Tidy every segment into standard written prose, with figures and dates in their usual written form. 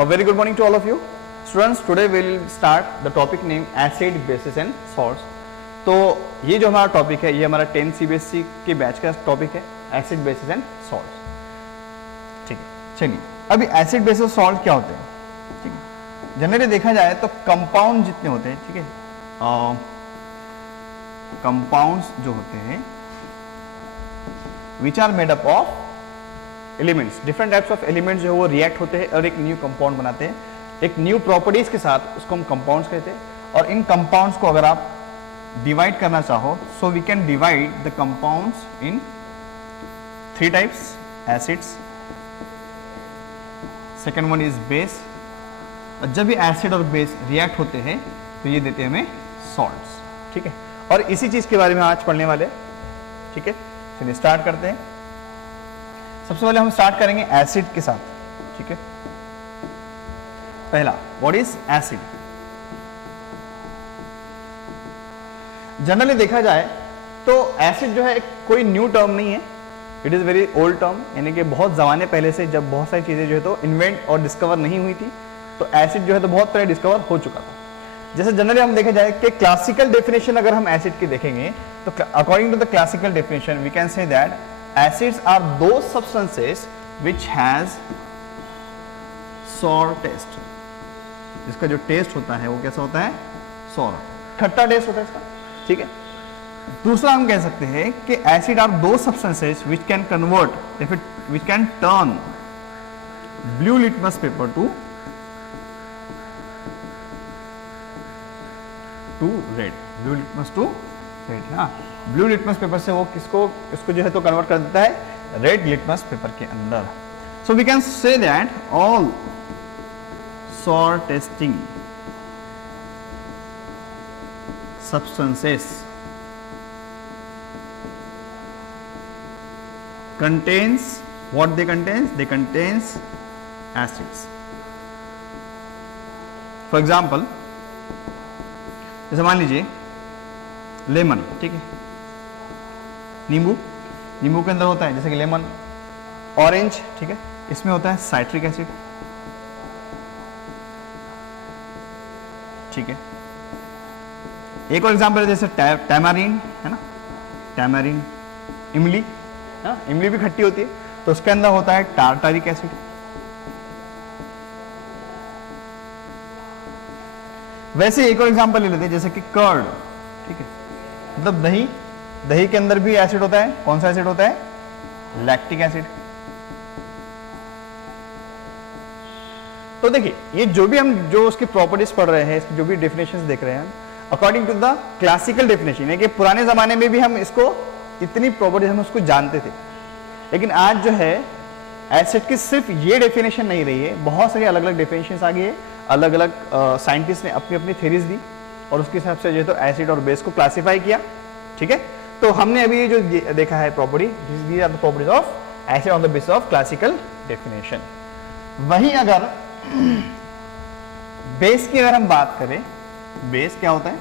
A very good morning to all of you. Students, today we will start the topic named acid, bases and salts. तो ये जो हमारा topic है ये हमारा 10 CBSE के बैच का टॉपिक है, एसिड बेसिस एंड सॉल्ट्स। ठीक है, चलिए अभी एसिड बेसिस सॉल्ट क्या होते हैं। ठीक है, जनरली देखा जाए तो कंपाउंड जितने होते हैं, ठीक है, कंपाउंड्स जो होते हैं which are made up of elements, different types of elements जो है वो रिएक्ट होते हैं और एक न्यू कंपाउंड बनाते हैं, एक न्यू प्रॉपर्टीज के साथ, उसको हम कंपाउंड्स कहते हैं। और इन कंपाउंड्स को अगर आप डिवाइड करना चाहो, so we can divide the compounds in 3 types, acids, second one is base, और जब भी एसिड और बेस रिएक्ट होते हैं तो ये देते हैं हमें सॉल्ट्स। ठीक है, और इसी चीज के बारे में आज पढ़ने वाले। ठीक है, चलिए स्टार्ट करते हैं। सबसे पहले हम स्टार्ट करेंगे एसिड के साथ। ठीक है, पहला व्हाट इज एसिड। जनरली देखा जाए तो एसिड जो है एक कोई न्यू टर्म नहीं है, it is very old term, यानी कि बहुत जमाने पहले से जब बहुत सारी चीजें जो है तो इन्वेंट और डिस्कवर नहीं हुई थी तो एसिड जो है तो बहुत पहले डिस्कवर हो चुका था। जैसे जनरली हम देखा जाए कि क्लासिकल डेफिनेशन अगर हम एसिड की देखेंगे तो according to the classical definition we can say that acids are those substances which has sour taste, जिसका जो टेस्ट होता है वो कैसा होता है, sour, खट्टा टेस्ट होता है इसका। ठीक है, दूसरा हम कह सकते हैं कि acid are those substances which can convert, which can turn blue litmus paper to red, blue litmus to red, हाँ, ब्लू लिटमस पेपर से वो इसको जो है तो कन्वर्ट कर देता है रेड लिटमस पेपर के अंदर। So we can say that all sour tasting substances contains what they contains acids. For example, जैसे मान लीजिए लेमन, ठीक है, नींबू के अंदर होता है जैसे कि लेमन, ऑरेंज, ठीक है, इसमें होता है साइट्रिक एसिड। ठीक है, एक और एग्जांपल है जैसे टैमारिन है ना, टैमारिन, इमली, हाँ, इमली भी खट्टी होती है तो उसके अंदर होता है टार्टारिक एसिड। वैसे एक और एग्जांपल ले लेते हैं जैसे कि कर्ड, ठीक है, मतलब दही के अंदर भी एसिड होता है। कौन सा एसिड होता है, लैक्टिक एसिड। तो देखिए ये जो उसकी प्रॉपर्टीज पढ़ रहे हैं, इसकी जो भी डेफिनेशंस देख रहे हैं, according to the classical definition है कि पुराने जमाने में भी हम इसको इतनी प्रॉपर्टीज हम उसको जानते थे, लेकिन आज जो है एसिड की सिर्फ ये डेफिनेशन नहीं रही है, बहुत सारी अलग अलग डेफिनेशंस आ गई है, अलग अलग साइंटिस्ट ने अपनी अपनी थ्योरीज दी और उसके हिसाब से जो है तो एसिड और बेस को क्लासिफाई किया। ठीक है, तो हमने अभी जो देखा है property, these are the properties of acid on the basis of classical definition. वहीं अगर बेस की अगर हम बात करें, बेस क्या होता है,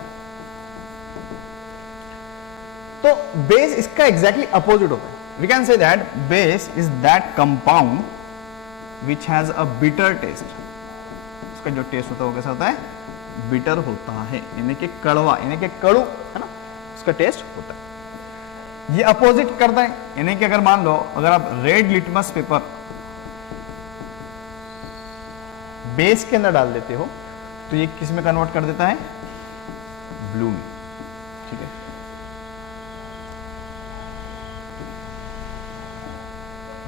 तो बेस इसका एग्जैक्टली अपोजिट होता है। We can say that base is that compound which has a bitter taste. उसका जो टेस्ट होता है वो कैसा होता है, बिटर होता है, यानी कि कड़वा, यानी कि कड़ू है ना, उसका टेस्ट होता है। ये अपोजिट करता है, यानी कि अगर मान लो अगर आप रेड लिटमस पेपर बेस के अंदर डाल देते हो तो ये किस में कन्वर्ट कर देता है, ब्लू में। ठीक है,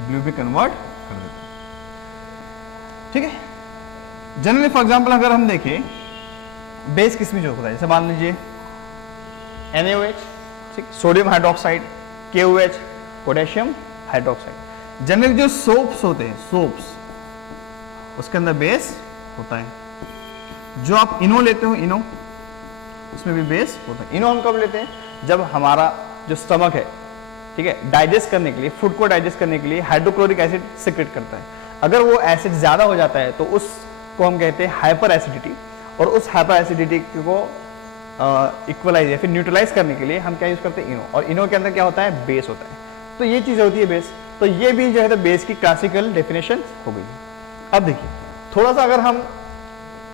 ब्लू में कन्वर्ट कर देता है। ठीक है, जनरली फॉर एग्जांपल अगर हम देखें बेस किस में जो होता है, जैसे मान लीजिए NaOH, ठीक, sodium hydroxide, KOH, potassium hydroxide. Generally जो सोप्स होते हैं, सोप्स, उसके अंदर बेस होता है। जो आप इनो लेते हो, इनो, उसमें भी बेस होता है। इनो हम कब लेते हैं, जब हमारा जो स्टमक है, ठीक है, डाइजेस्ट करने के लिए, फूड को डाइजेस्ट करने के लिए हाइड्रोक्लोरिक एसिड सिक्रेट करता है। अगर वो एसिड ज्यादा हो जाता है तो उसको हम कहते हैं हाइपर एसिडिटी, और उस हाइपर एसिडिटी को इक्वलाइज या फिर न्यूट्रलाइज करने के लिए हम क्या यूज करते हैं, इनो, और इनो के अंदर क्या होता है, बेस होता है। तो ये चीज होती है बेस। तो ये भी जो है तो बेस की क्लासिकल डेफिनेशन हो गई। अब देखिए थोड़ा सा अगर हम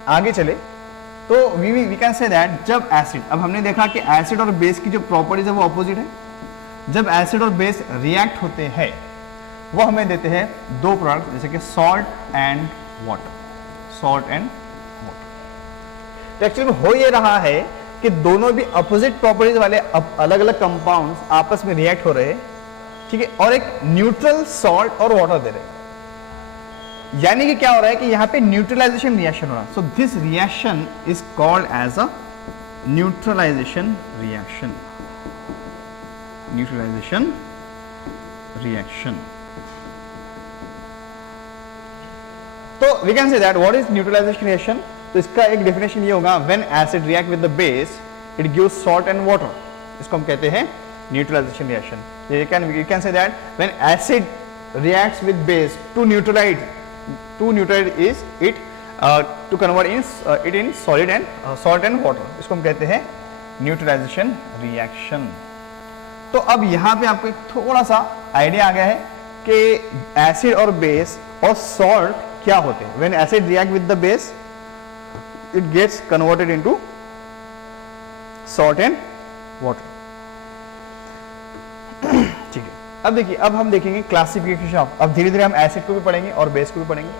आगे चले तो वी कैन से दैट जब एसिड, अब हमने देखा कि एसिड और बेस की जो प्रॉपर्टीज है वो अपोजिट है। जब एसिड और बेस रिएक्ट होते हैं वो हमें देते हैं दो प्रोडक्ट, जैसे कि salt and water, salt and water. तो एक्चुअली हो ये रहा है कि दोनों भी अपोजिट प्रॉपर्टीज वाले अलग अलग कंपाउंड्स आपस में रिएक्ट हो रहे हैं, ठीक है, और एक न्यूट्रल सॉल्ट और वाटर दे रहे हैं। यानी कि क्या हो रहा है कि यहां पे न्यूट्रलाइजेशन रिएक्शन हो रहा है। So this reaction is called as a neutralisation reaction, neutralisation reaction. तो we can say that what is neutralisation reaction. तो इसका एक डेफिनेशन ये होगा, when acid react with the base it gives salt and water, इसको हम कहते हैं neutralisation reaction. You can say that when acid reacts with base to neutralize is it to convert it in solid and salt and water, इसको हम कहते हैं neutralisation reaction. तो अब यहाँ पे आपको एक थोड़ा सा आइडिया आ गया है कि एसिड और बेस और सॉल्ट क्या होते हैं। When acid react with the base it gets converted into salt and water. ठीक है, अब देखिए, अब हम देखेंगे क्लासिफिकेशन ऑफ, अब धीरे धीरे हम एसिड को भी पढ़ेंगे और बेस को भी पढ़ेंगे।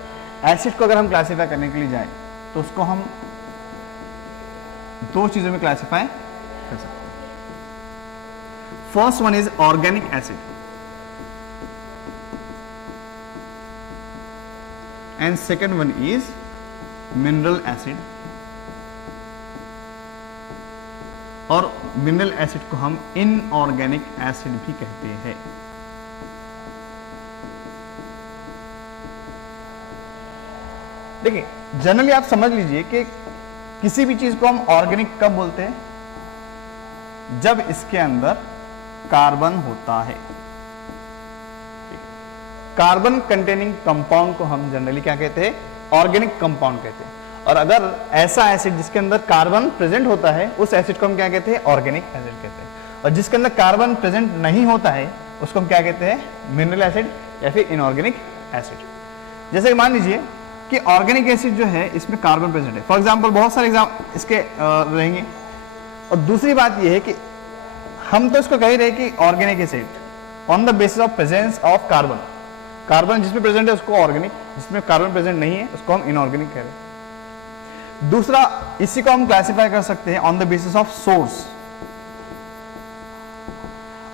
एसिड को अगर हम क्लासीफाई करने के लिए जाएं तो उसको हम दो चीजों में क्लासिफाई कर सकते हैं। First one is organic acid and second one is mineral acid, और मिनरल एसिड को हम इनऑर्गेनिक एसिड भी कहते हैं। देखिए, जनरली आप समझ लीजिए कि किसी भी चीज को हम ऑर्गेनिक कब बोलते हैं, जब इसके अंदर कार्बन होता है। कार्बन कंटेनिंग कंपाउंड को हम जनरली क्या कहते हैं, ऑर्गेनिक कंपाउंड कहते हैं। और अगर ऐसा एसिड जिसके अंदर कार्बन प्रेजेंट होता है उस एसिड को हम क्या कहते हैं, ऑर्गेनिक एसिड कहते हैं। और जिसके अंदर कार्बन प्रेजेंट नहीं होता है उसको हम क्या कहते हैं, मिनरल एसिड या फिर इनऑर्गेनिक एसिड। जैसे कि मान लीजिए कि ऑर्गेनिक एसिड जो है इसमें कार्बन प्रेजेंट है, फॉर एग्जांपल बहुत सारे एग्जाम्पल इसके रहेंगे। और दूसरी बात यह है कि हम तो इसको कह ही रहे कि organic acid on the basis of presence of carbon, carbon जिसमें प्रेजेंट है उसको ऑर्गेनिक, जिसमें कार्बन प्रेजेंट नहीं है उसको हम इनऑर्गेनिक कह रहे हैं। दूसरा, इसी को हम क्लासिफाई कर सकते हैं on the basis of source.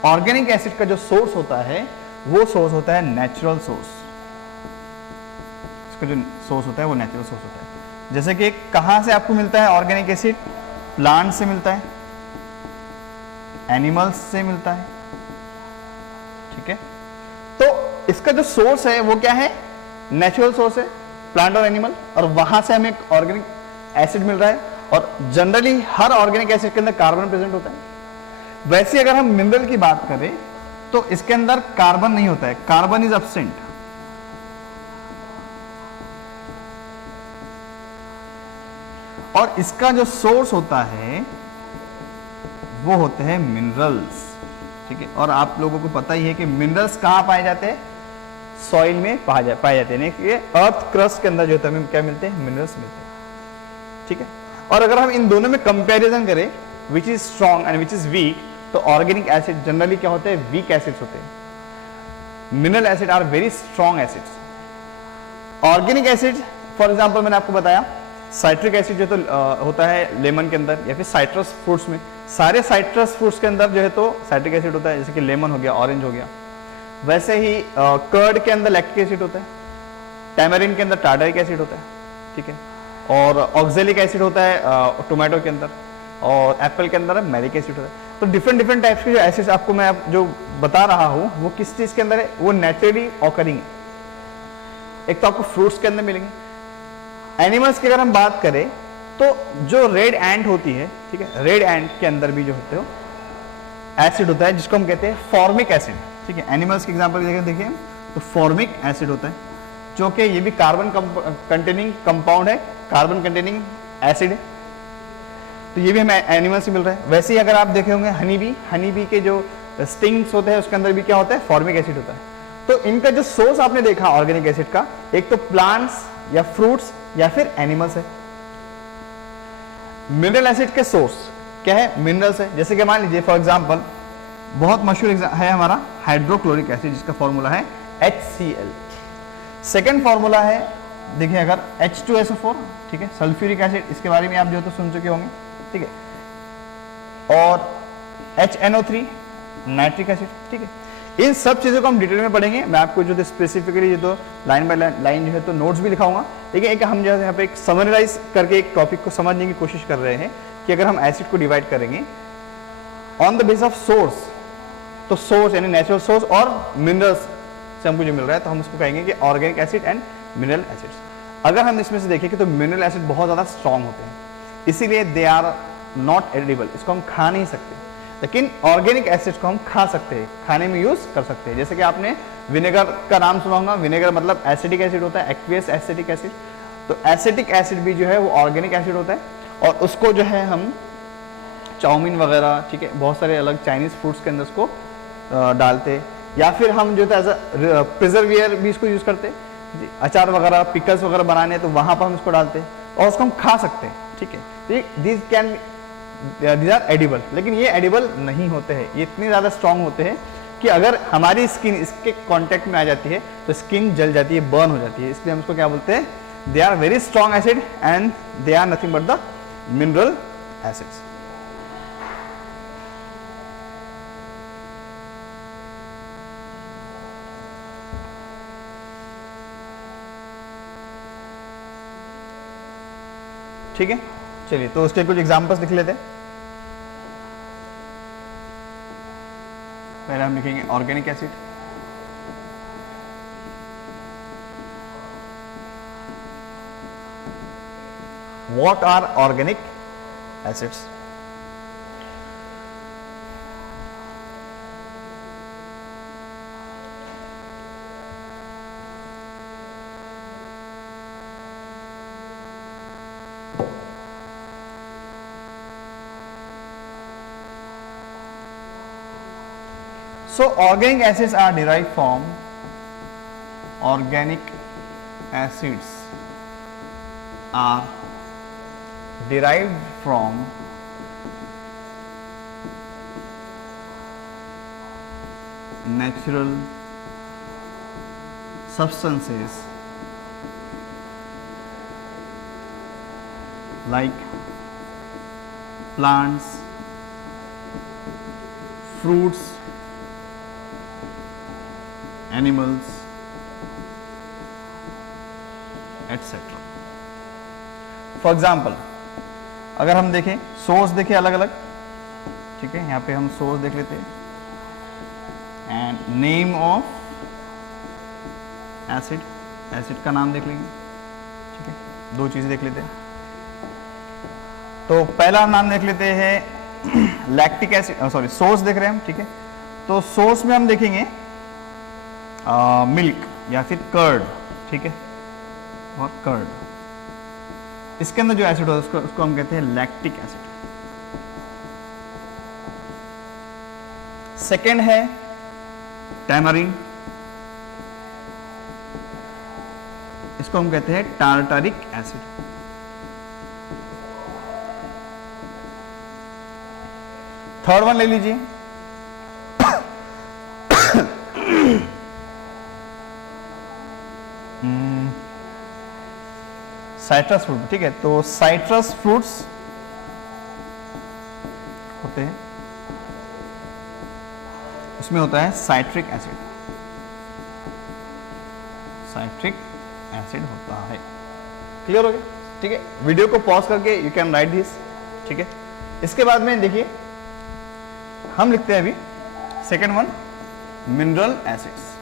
Organic acid का जो सोर्स होता है वो सोर्स होता है नेचुरल सोर्स, इसका जो सोर्स होता है वो नेचुरल सोर्स होता है। जैसे कि कहां से आपको मिलता है ऑर्गेनिक एसिड, प्लांट से मिलता है, एनिमल्स से मिलता है, ठीक है। तो इसका जो सोर्स है वो क्या है, नेचुरल सोर्स है, प्लांट और एनिमल, और वहां से हमें ऑर्गेनिक एसिड मिल रहा है। और जनरली हर ऑर्गेनिक एसिड के अंदर कार्बन प्रेजेंट होता है। वैसे अगर हम मिनरल की बात करें तो इसके अंदर कार्बन नहीं होता है, कार्बन इज एब्सेंट। और इसका जो सोर्स होता है वो होते हैं मिनरल्स, ठीक है। और आप लोगों को पता ही है कि मिनरल्स कहां पाए जाते हैं, सॉइल में पाए जाते हैं। ये अर्थ क्रस्ट के अंदर जो होता है हमें क्या मिलते हैं, मिनरल्स मिलते हैं, ठीक है। और अगर हम इन दोनों में कंपैरिजन करें which is strong and which is weak, तो ऑर्गेनिक एसिड जनरली क्या होते हैं, वीक एसिड्स होते हैं। Mineral acid are very strong acids. Organic acid for example मैंने आपको बताया साइट्रिक एसिड जो तो होता है लेमन के अंदर या फिर साइट्रस फ्रूट्स में। सारे साइट्रस फ्रूट्स के अंदर जो है तो साइट्रिक एसिड होता है, जैसे कि लेमन हो गया, ऑरेंज हो गया। वैसे ही कर्ड के अंदर लैक्टिक एसिड होता है, टैमरिन के अंदर टार्टरिक एसिड होता है, ठीक है। और ऑक्जेलिक एसिड होता है टोमेटो के अंदर, और एप्पल के अंदर मैरिक एसिड होता है। तो डिफरेंट टाइप्स के जो एसिड्स आपको मैं जो बता रहा हूं वो किस चीज के अंदर है, वो नेचुरली ऑकरिंग है। एक तो आपको फ्रूट्स के अंदर मिलेंगे। एनिमल्स की अगर हम बात करें तो जो रेड एंट होती है, ठीक है, रेड एंट के अंदर भी जो होते हो एसिड होता है जिसको हम कहते हैं फॉर्मिक एसिड, ठीक है। एनिमल्स के एग्जांपल देखिए तो फॉर्मिक एसिड होता है, जो कि ये भी कार्बन कंटेनिंग कंपाउंड है, कार्बन कंटेनिंग एसिड है। तो ये भी हमें एनिमल से मिल रहा है। वैसे ही अगर आप देखे होंगे हनी बी के जो स्टिंग्स होते हैं उसके अंदर भी क्या होता है, फॉर्मिक एसिड होता है। तो इनका जो सोर्स आपने देखा ऑर्गेनिक एसिड का, एक तो प्लांट्स या फ्रूट्स या फिर एनिमल्स है। मिनरल एसिड के सोर्स क्या है? मिनरल्स है। जैसे कि मान लीजिए फॉर एग्जांपल बहुत मशहूर है हमारा हाइड्रोक्लोरिक एसिड, जिसका फॉर्मूला है HCl। सेकेंड फॉर्मूला है देखिए अगर H2SO4, ठीक है, सल्फ्यूरिक एसिड, इसके बारे में आप जो तो सुन चुके होंगे, ठीक है, और HNO3 नाइट्रिक एसिड, ठीक है। इन सब चीज़ों को हम डिटेल में पढ़ेंगे। मैं आपको जो स्पेसिफिकली जो तो लाइन बाय लाइन जो है तो नोट्स भी लिखाऊंगा, लेकिन एक हम जो है यहाँ पे एक समराइज करके एक टॉपिक को समझने की कोशिश कर रहे हैं कि अगर हम एसिड को डिवाइड करेंगे on the base of source, तो सोर्स यानी नेचुरल सोर्स और मिनरल्स से हमको जो मिल रहा है, तो हम उसको कहेंगे कि organic acid and mineral acids. अगर हम इसमें से देखें तो मिनरल एसिड बहुत ज़्यादा स्ट्रॉन्ग होते हैं, इसीलिए दे आर नॉट एडिबल, इसको हम खा नहीं सकते। लेकिन ऑर्गेनिक एसिड्स को हम खा सकते हैं, खाने में यूज कर सकते हैं। जैसे कि आपने विनेगर का नाम सुना होगा, विनेगर मतलब एसिडिक एसिड होता है, एक्वियस एसिडिक एसिड। तो एसिडिक एसिड भी जो है वो ऑर्गेनिक एसिड होता है, और उसको जो है हम चाउमीन वगैरह, ठीक है, बहुत सारे अलग चाइनीज फूड्स के अंदर उसको डालते, या फिर हम जो है एज अ प्रिजर्वियर भी इसको यूज करते हैं, अचार वगैरह पिकल्स वगैरह बनाने, तो वहां पर हम इसको डालते हैं और उसको हम खा सकते हैं, ठीक है। These can these are edible, लेकिन ये एडिबल नहीं होते हैं, ये इतने ज़्यादा स्ट्रॉन्ग होते हैं कि अगर हमारी स्किन इसके कांटेक्ट में आ जाती है तो स्किन जल जाती है, बर्न हो जाती है। इसलिए हम इसको क्या बोलते हैं? They are very strong acid and they are nothing but the mineral acids. ठीक है, चलिए तो उसके कुछ एग्जांपल्स लिख लेते हैं। पहले हम लिखेंगे organic acid, what are organic acids? So organic acids are derived from organic acids are derived from natural substances like plants, fruits, animals etcetera. For example अगर हम देखें सोर्स देखें अलग अलग, ठीक है, यहाँ पे हम सोर्स देख लेते हैं and name of acid, acid का नाम देख लेंगे, ठीक है, दो चीज़ें देख लेते हैं। तो पहला नाम देख लेते हैं लैक्टिक एसिड, सॉरी सोर्स देख रहे हैं हम, ठीक है। तो सोर्स में हम देखेंगे मिल्क या फिर कर्ड, ठीक है, और कर्ड, इसके अंदर जो एसिड होता है उसको हम कहते हैं लैक्टिक एसिड। सेकेंड है टैमरिन, इसको हम कहते हैं टार्टारिक एसिड। थर्ड वन ले लीजिए साइट्रस फ्रूट, ठीक है। तो साइट्रस फ्रूट्स होते हैं, उसमें होता है साइट्रिक एसिड, साइट्रिक एसिड होता है। क्लियर हो गया? ठीक है, वीडियो को पॉज करके यू कैन राइट दिस, ठीक है। इसके बाद में देखिए हम लिखते हैं अभी second one mineral acids.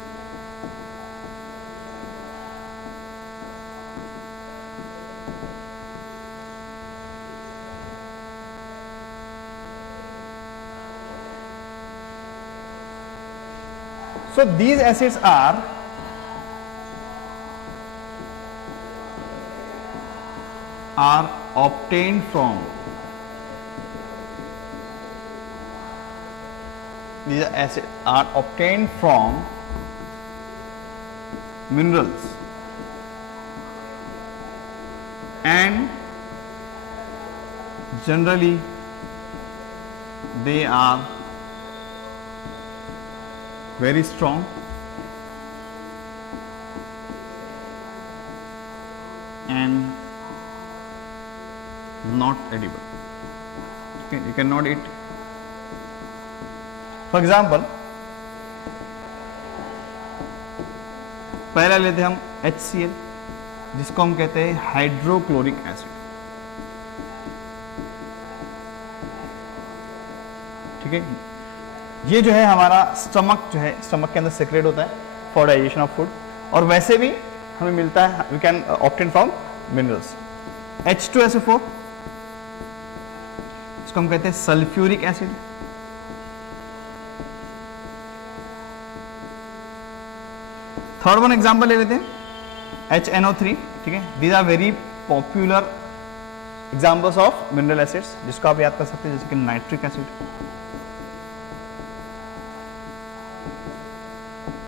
So these acids are obtained from, these acids are obtained from minerals and generally they are very strong and not edible. Okay, you cannot eat. For example, पहला लेते हैं हम HCl, जिसको हम कहते हैं hydrochloric acid. ठीक है, ये जो है हमारा स्टमक जो है, स्टमक के अंदर सेक्रेट होता है फॉर डाइजेशन ऑफ फूड, और वैसे भी हमें मिलता है, we can obtain from minerals. H2SO4, इसको हम कहते हैं sulphuric acid. Third one example ले लेते हैं HNO3। ठीक है, these are very popular examples of mineral acids, जिसको आप याद कर सकते हैं, जैसे कि नाइट्रिक एसिड।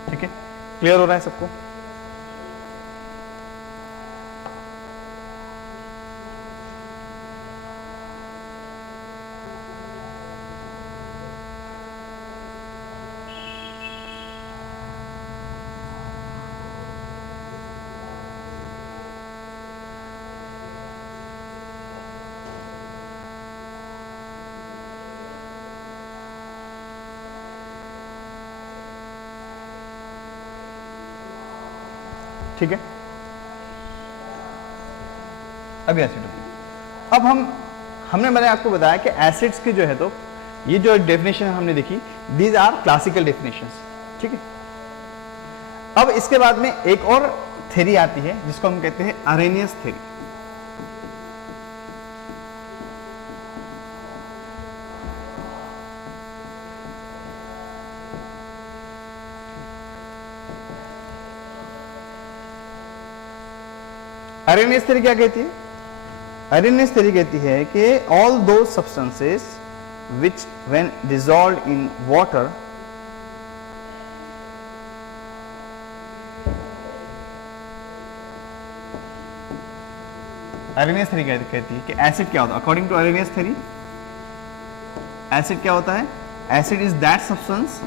ठीक है, क्लियर हो रहा है सबको? ठीक है, अभी एसिड। अब हमने मैंने आपको बताया कि एसिड्स की जो है, तो ये जो डेफिनेशन हमने देखी, दीज आर क्लासिकल डेफिनेशंस। ठीक है, अब इसके बाद में एक और थ्योरी आती है जिसको हम कहते हैं अरेनियस थ्योरी। अरेनियस थ्योरी क्या कहती है? अरेनियस थ्योरी कहती है कि all those substances which when dissolved in water Arrhenius theory कहती है कि एसिड क्या होता है। According to Arrhenius theory, acid क्या होता है? Acid is that substance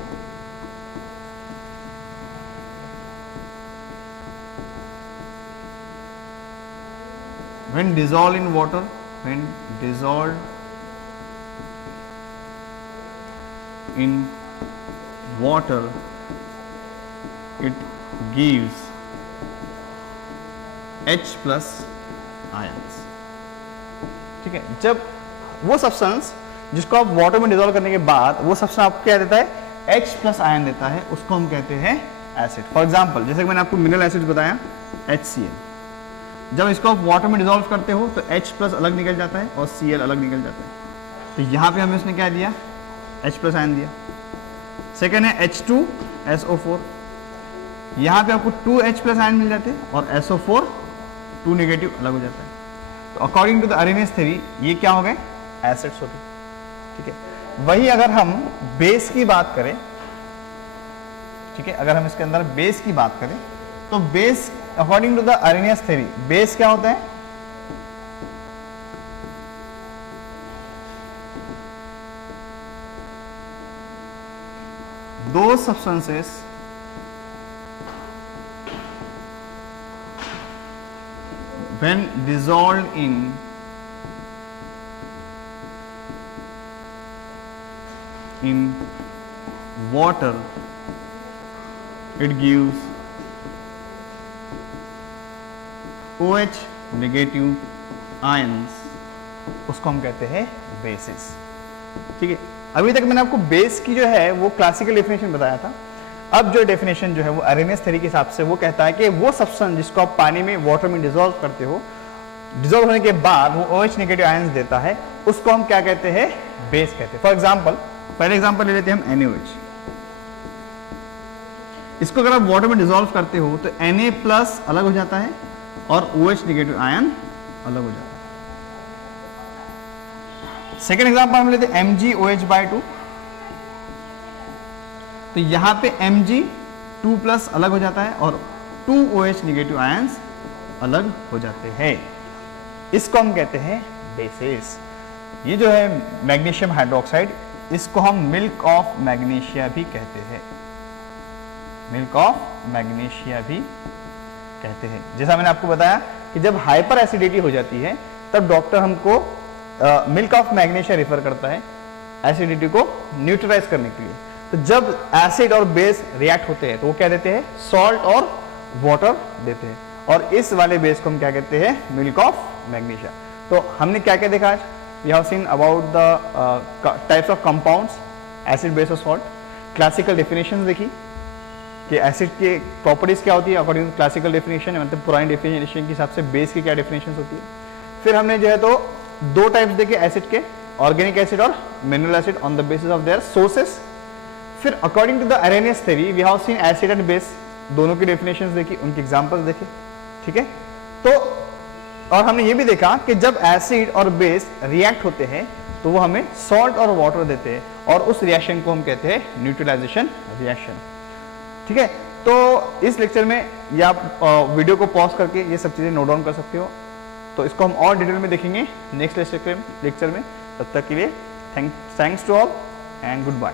when dissolved in water, when dissolved in water, it gives H plus ions। ठीक है, जब वो सब्सटेंस जिसको आप वाटर में डिसॉल्व करने के बाद वो सब्सटेंस आपको क्या देता है? H प्लस आयन देता है, उसको हम कहते हैं एसिड। फॉर एग्जाम्पल, जैसे कि मैंने आपको मिनरल एसिड बताया HCl, जब इसको आप वाटर में डिसॉल्व करते हो तो H प्लस अलग निकल जाता है और Cl अलग निकल जाता है। तो यहाँ पे हमें उसने क्या दिया? H प्लस आयन दिया। सेकेंड है H2SO4, यहाँ पे आपको 2H प्लस आयन मिल जाते हैं और SO4 2 नेगेटिव अलग हो जाता है। तो according to the Arrhenius theory ये क्या हो गए? एसिड्स हो गए। ठीक है, वही अगर हम बेस की बात करें, ठीक है, अगर हम इसके अंदर बेस की बात करें तो base according to the Arrhenius theory base क्या होता है? Those substances when dissolved in water, it gives OH negative ions, उसको हम कहते हैं बेसिस। ठीक है, अभी तक मैंने आपको बेस की जो है वो क्लासिकल डेफिनेशन बताया था। अब जो डेफिनेशन जो है वो अरेनियस थ्योरी के हिसाब से वो कहता है कि वो सब्सटेंस जिसको आप पानी में वाटर में डिसॉल्व करते हो, डिसॉल्व होने के बाद वो OH नेगेटिव आयंस देता है, उसको हम क्या कहते हैं? बेस कहते हैं। फॉर एग्जाम्पल, पहले एग्जाम्पल ले लेते हैं हम NaOH। इसको अगर आप वाटर में डिसॉल्व करते हो तो Na प्लस अलग हो जाता है और OH नेगेटिव आयन अलग हो जाता है। सेकेंड एग्जाम्पल हम लेते हैं MgOH/2। तो यहां पे Mg 2 प्लस अलग हो जाता है और 2 OH नेगेटिव आयंस अलग हो जाते हैं। इसको हम कहते हैं बेसिस। ये जो है मैग्नीशियम हाइड्रोक्साइड, इसको हम मिल्क ऑफ मैग्नीशिया भी कहते हैं, मिल्क ऑफ मैग्नीशिया भी कहते हैं। जैसा मैंने आपको बताया कि जब हाइपर एसिडिटी हो जाती है तब डॉक्टर हमको मिल्क ऑफ मैग्नीशिया रेफर करता है एसिडिटी को न्यूट्रलाइज करने के लिए। तो जब एसिड और बेस रिएक्ट होते हैं तो वो क्या देते हैं, सॉल्ट और वाटर देते हैं, और इस वाले बेस को हम क्या कहते हैं, मिल्क ऑफ मैग्नीशिया। तो हमने क्या क्या देखा आज, we have seen about the types of compounds, acid base और सॉल्ट, क्लासिकल डेफिनेशंस देखी कि एसिड की प्रॉपर्टीज क्या होती है अकॉर्डिंग टू क्लासिकल डेफिनेशन, मतलब पुरानी डेफिनेशन के हिसाब से बेस की क्या डेफिनेशन होती है। फिर हमने जो है तो दो टाइप्स देखे एसिड के, ऑर्गेनिक एसिड और mineral acid on the basis of their sources. फिर according to the Arrhenius theory we have seen acid and base, दोनों की डेफिनेशंस देखी, उनके एग्जांपल्स देखे, ठीक है। तो और हमने ये भी देखा कि जब एसिड और बेस रिएक्ट होते हैं तो वो हमें सॉल्ट और वाटर देते हैं, और उस रिएक्शन को हम कहते हैं न्यूट्रलाइजेशन रिएक्शन, ठीक है। तो इस लेक्चर में ये आप वीडियो को पॉज करके ये सब चीज़ें नोट डाउन कर सकते हो। तो इसको हम और डिटेल में देखेंगे नेक्स्ट लेक्चर में। तब तक के लिए thanks to all and good bye.